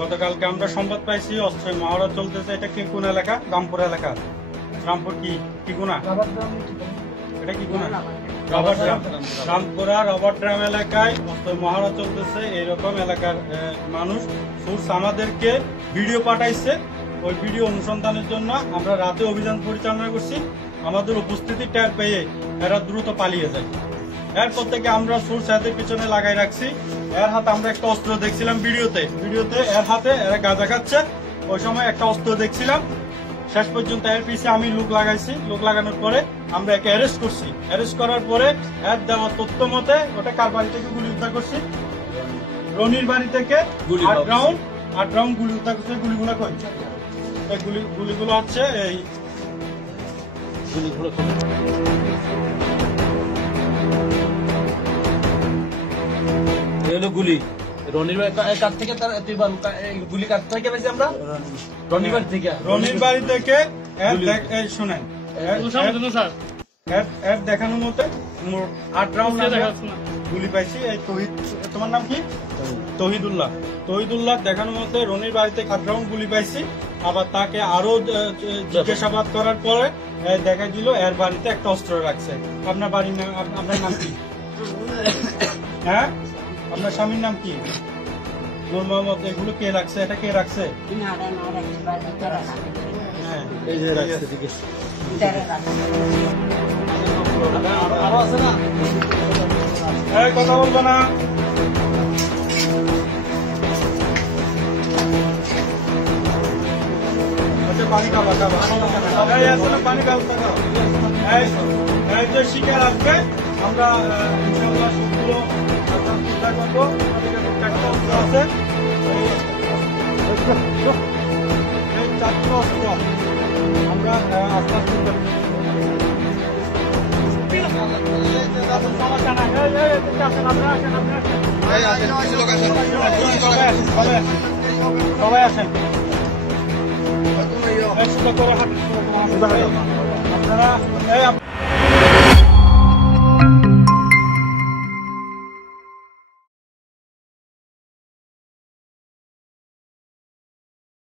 গতকালকে আমরা সংবাদ পাইছি অস্ত্রের মহড়া চলতেছে। এটা কি কোন এলাকা? রামপুর এলাকা। রামপুর কি গুনা? এটা কি গুনা? Robert drum. Rampura Robert drum এলাকায় অস্ত্রের মহড়া চলতেছে। এইরকম এলাকার মানুষ সোর্স আমাদেরকে ভিডিও পাঠাইছে। ওই ভিডিও অনুসন্ধানের জন্য আমরা রাতে অভিযান পরিচালনা করছি। আমাদের উপস্থিতি টের পেয়ে এরা দ্রুত পালিয়ে যায়। এরপর থেকে আমরা সোর্স এদের পিছনে লাগাই রাখছি। এর হাতে আমরা একটা অস্ত্র দেখছিলাম ভিডিওতে এর হাতে এরা গাঁজা খাচ্ছে। ওই সময় একটা অস্ত্র দেখছিলাম। শেষ পর্যন্ত এর পিছিয়ে আমি লোক লাগাইছি। লোক লাগানোর পরে আমরা একে অ্যারেস্ট করছি। অ্যারেস্ট করার পরে এর দেওয়া তথ্য মতে ওটা কার বাড়ি থেকে গুলি উদ্ধার করছি? রনির বাড়ি থেকে 8 রাউন্ড গুলি উদ্ধার করছে। গুলিগুলো কই? এই গুলিগুলো হচ্ছে এই গুলিগুলো গুলি রনির কাছ থেকে গুলি কাছ থেকে পেয়েছি আমরা। রনির বাড়ি থেকে শোনেন দেখানোর মতে 8 রাউন্ড গুলি পাইছি। এই তহিদ, তোমার নাম কি? তহিদুল্লাহ দেখানোর মতে রনির বাড়ি থেকে 8 রাউন্ড গুলি পাইছি। আবার তাকে আরো জিজ্ঞাসাবাদ করার পরে দেখা গেল এর বাড়িতে একটা অস্ত্র রাখছে। আপনার বাড়ির নাম, আপনার নাম কি? হ্যাঁ, আপনার স্বামীর নাম কি? নূর মোহাম্মদ। এগুলো কে রাখছে? এটা কে রাখছে? হ্যাঁ, এই যে রাখছে। ঠিক আছে, আরো আছে না? কথা বলবো না। পানি খাবা পানি এই যে শিকার আসবে আমরা ইনশাআল্লাহ সবগুলো চেষ্টা করবো। একটা অস্ত্র আছে, এই 4টি অস্ত্র আমরা আস্তে আস্তে সবাই আসেন। আপনারা